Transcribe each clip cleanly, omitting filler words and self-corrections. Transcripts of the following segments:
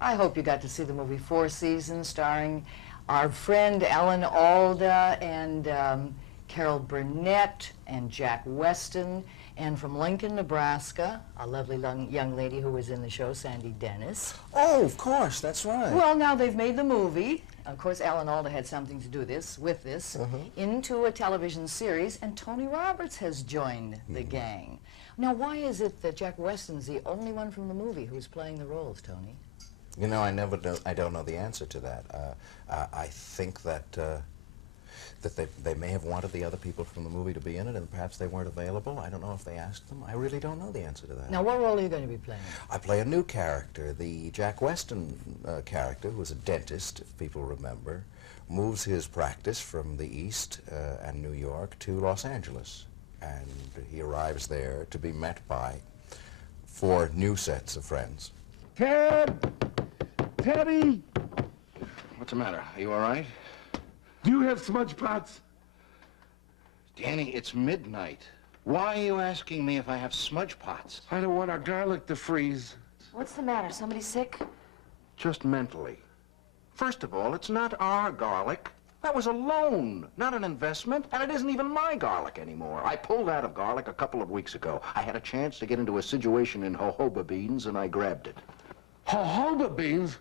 I hope you got to see the movie Four Seasons, starring our friend Alan Alda and Carol Burnett and Jack Weston, and from Lincoln, Nebraska, a lovely young lady who was in the show, Sandy Dennis. Oh, of course, that's right. Well, now they've made the movie. Of course, Alan Alda had something to do with this, into a television series, and Tony Roberts has joined the gang. Now, why is it that Jack Weston's the only one from the movie who's playing the roles, Tony? You know, I don't know the answer to that. I think that they may have wanted the other people from the movie to be in it, and perhaps they weren't available. I don't know if they asked them. I really don't know the answer to that. Now, what role are you going to be playing? I play a new character. The Jack Weston character, who was a dentist, if people remember, moves his practice from the East and New York to Los Angeles. And he arrives there to be met by 4 new sets of friends. Ted! Teddy! What's the matter? Are you all right? Do you have smudge pots? Danny, it's midnight. Why are you asking me if I have smudge pots? I don't want our garlic to freeze. What's the matter? Somebody sick? Just mentally. First of all, it's not our garlic. That was a loan, not an investment, and it isn't even my garlic anymore. I pulled out of garlic a couple of weeks ago. I had a chance to get into a situation in jojoba beans, and I grabbed it. Jojoba beans?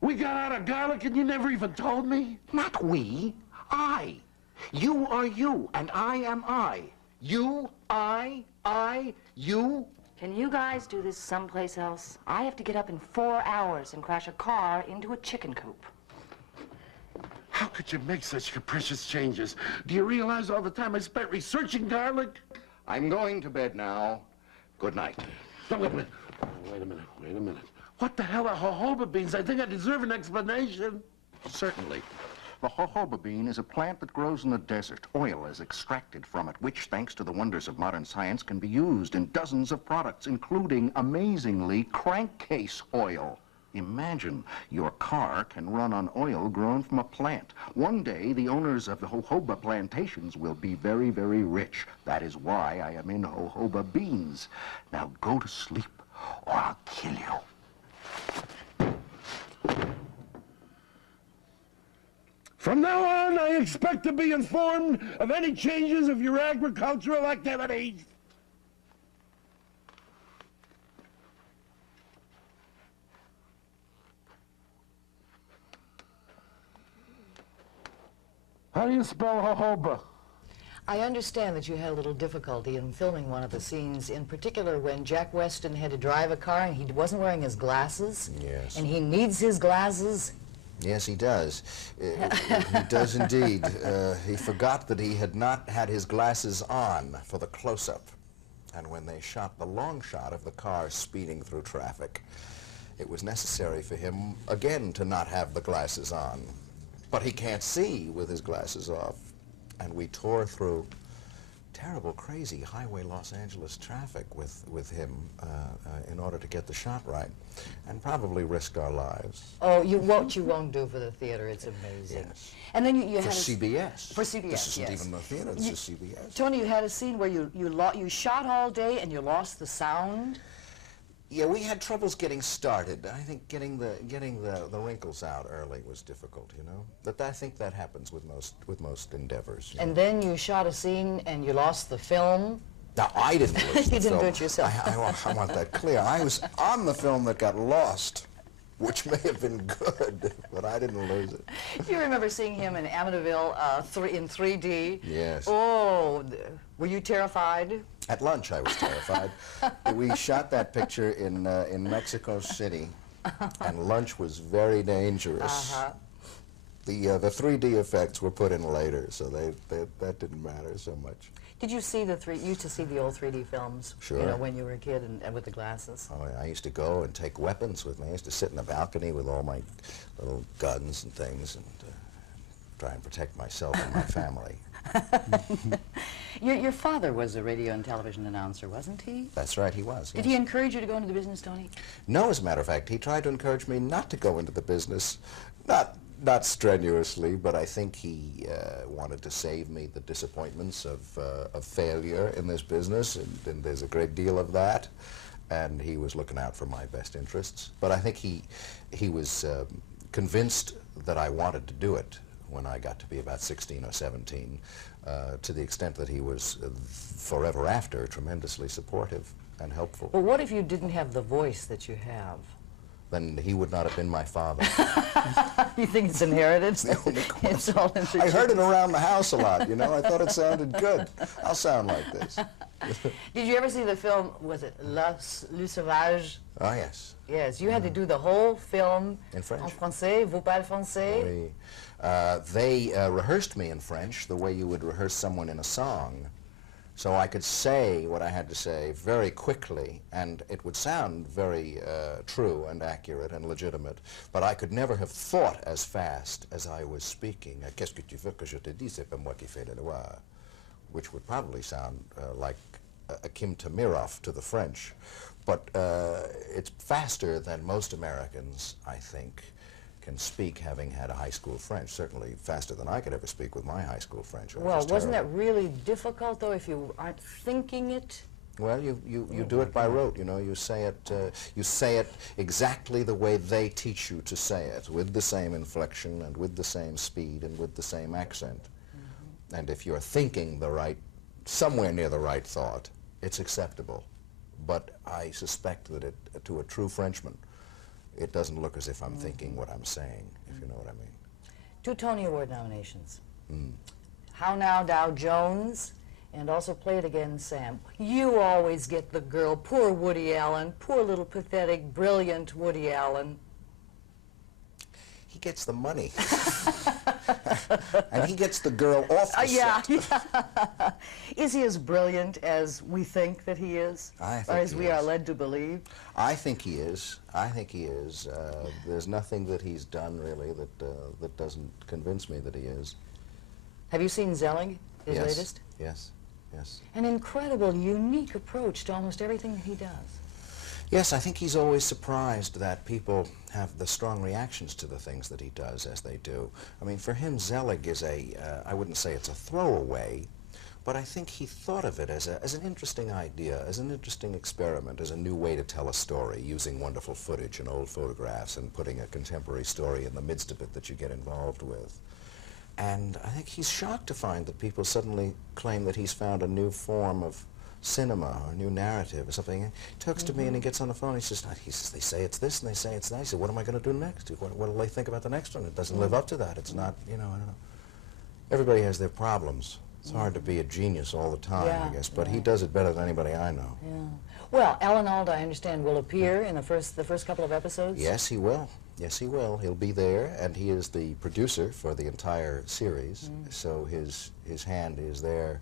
We got out of garlic and you never even told me? Not we, I. You are you, and I am I. You, I, you. Can you guys do this someplace else? I have to get up in 4 hours and crash a car into a chicken coop. How could you make such capricious changes? Do you realize all the time I spent researching garlic? I'm going to bed now. Good night. No, wait a minute. Wait a minute. What the hell are jojoba beans? I think I deserve an explanation. Certainly. The jojoba bean is a plant that grows in the desert. Oil is extracted from it, which, thanks to the wonders of modern science, can be used in dozens of products, including, amazingly, crankcase oil. Imagine your car can run on oil grown from a plant. One day, the owners of the jojoba plantations will be very, very rich. That is why I am in jojoba beans. Now go to sleep, or I'll kill you. From now on, I expect to be informed of any changes of your agricultural activities. How do you spell jojoba? I understand that you had a little difficulty in filming one of the scenes, in particular when Jack Weston had to drive a car and he wasn't wearing his glasses. Yes. And he needs his glasses. Yes, he does. He does indeed. He forgot that he had not had his glasses on for the close-up. And when they shot the long shot of the car speeding through traffic, it was necessary for him, again, to not have the glasses on. But he can't see with his glasses off. And we tore through terrible, crazy highway Los Angeles traffic with him in order to get the shot right, and probably risk our lives. Oh, what you won't do for the theater, it's amazing. Yes. And then you For had CBS. For CBS, This isn't yes. even the theater, this is CBS. Tony, you had a scene where you shot all day and you lost the sound. Yeah, we had troubles getting started. I think getting the wrinkles out early was difficult, you know. But I think that happens with most endeavors. And then you shot a scene and you lost the film. Now, I didn't lose the You didn't film. do it yourself. I want that clear. I was on the film that got lost, which may have been good, but I didn't lose it. You remember seeing him in Amityville in 3D? Yes. Oh, were you terrified? At lunch, I was terrified. We shot that picture in Mexico City, and lunch was very dangerous. The 3D effects were put in later, so that didn't matter so much. Did you see you used to see the old 3D films? Sure. You know, when you were a kid and with the glasses. Oh, I used to go and take weapons with me. I used to sit in the balcony with all my little guns and things and try and protect myself and my family. Your father was a radio and television announcer, wasn't he? That's right, he was. Did yes. he encourage you to go into the business, Tony? No, as a matter of fact, he tried to encourage me not to go into the business. Not strenuously, but I think he wanted to save me the disappointments of failure in this business, and there's a great deal of that. and he was looking out for my best interests. But I think he was convinced that I wanted to do it when I got to be about 16 or 17, to the extent that he was forever after tremendously supportive and helpful. Well, what if you didn't have the voice that you have? Then he would not have been my father. You think it's inherited? The only It's all in the I heard it genes. around the house a lot, you know. I thought it sounded good. I'll sound like this. Did you ever see the film, was it Le Sauvage? Oh, yes. Yes, you had to do the whole film In French. En français, vous parlez français? They rehearsed me in French the way you would rehearse someone in a song. So I could say what I had to say very quickly, and it would sound very true and accurate and legitimate, but I could never have thought as fast as I was speaking. Qu'est-ce que tu veux que je te dise? C'est pas moi qui fais les lois. Which would probably sound like akin to Mirov to the French. But it's faster than most Americans, I think, can speak, having had a high school French. Certainly faster than I could ever speak with my high school French. Well, wasn't that really difficult, though, if you aren't thinking it? Well, you do it by rote, you know. You say it exactly the way they teach you to say it, with the same inflection and with the same speed and with the same accent. Mm-hmm. And if you're thinking somewhere near the right thought, it's acceptable. But I suspect that to a true Frenchman, it doesn't look as if I'm thinking what I'm saying, if you know what I mean. 2 Tony Award nominations. How Now, Dow Jones, and also Play It Again, Sam. You always get the girl. Poor Woody Allen. Poor little pathetic, brilliant Woody Allen. He gets the money. And he gets the girl off the set. Yeah. Is he as brilliant as we think that he is? I think or as he we are is. led to believe? I think he is. I think he is. There's nothing that he's done, really, that doesn't convince me that he is. Have you seen Zelig, his Yes. latest? Yes, yes. An incredible, unique approach to almost everything that he does. Yes, I think he's always surprised that people have the strong reactions to the things that he does as they do. I mean, for him, Zelig is I wouldn't say it's a throwaway, but I think he thought of it as an interesting idea, as an interesting experiment, as a new way to tell a story, using wonderful footage and old photographs and putting a contemporary story in the midst of it that you get involved with. And I think he's shocked to find that people suddenly claim that he's found a new form of cinema or a new narrative or something. He talks to me and he gets on the phone. He says, they say it's this and they say it's that. He said, what am I going to do next? What will they think about the next one? It doesn't live up to that. It's not, you know, I don't know. Everybody has their problems. It's hard to be a genius all the time, Yeah, I guess, but yeah. he does it better than anybody I know. Yeah. Well, Alan Alda, I understand, will appear in the first couple of episodes? Yes, he will. Yes, he will. He'll be there, and he is the producer for the entire series, so his hand is there,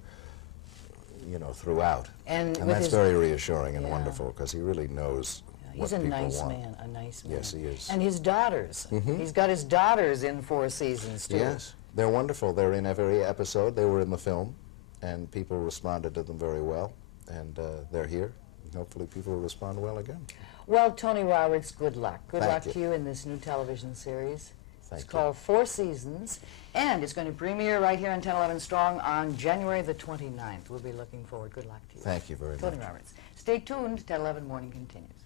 you know, throughout. And with that's his- very reassuring and Yeah. wonderful, because he really knows He's what a people nice want. man, a nice man. Yes, he is. And his daughters. He's got his daughters in 4 seasons, too. Yes, they're wonderful. They're in every episode. They were in the film, and people responded to them very well, and they're here. And hopefully people will respond well again. Well, Tony Roberts, good luck. Good Thank luck you. to you in this new television series. Thank It's you. called 4 Seasons, and it's going to premiere right here on 10/11 Strong on January the 29th. We'll be looking forward. Good luck to you. Thank you very Tony much. Roberts. Stay tuned. 10/11 Morning continues.